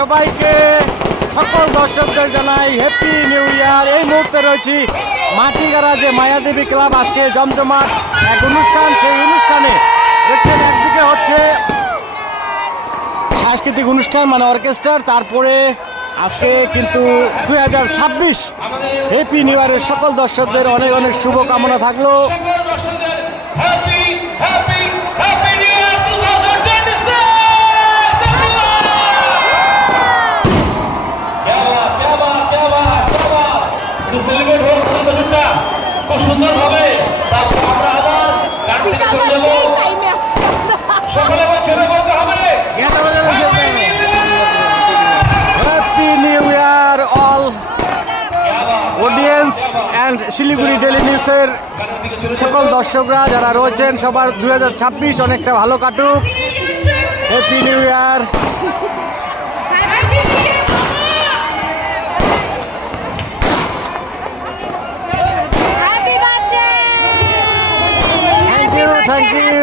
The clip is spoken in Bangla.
সবাইকে সকল দর্শকদের জানাই হ্যাপি নিউ ইয়ার। এই মুহূর্তে রয়েছি মাটিগাড়া যে মায়াদেবী ক্লাব, আজকে জমজমাট এক অনুষ্ঠান। সেই অনুষ্ঠানে দেখছেন একদিকে হচ্ছে সাংস্কৃতিক অনুষ্ঠান মানে অর্কেস্ট্রার, তারপরে আজকে কিন্তু 2026 হ্যাপি নিউ ইয়ারের সকল দর্শকদের অনেক অনেক শুভকামনা থাকলো। খুব সুন্দর ভাবে তারপর আমরা আবার গান থেকে চলে যাবো। সকালে আবার চলে বলতে হবে happy new year all audience and Siliguri daily নিউজের সকল দর্শকরা যারা রয়েছেন, সবার 2026 অনেকটা ভালো কাটুক। Happy new year. Thank you.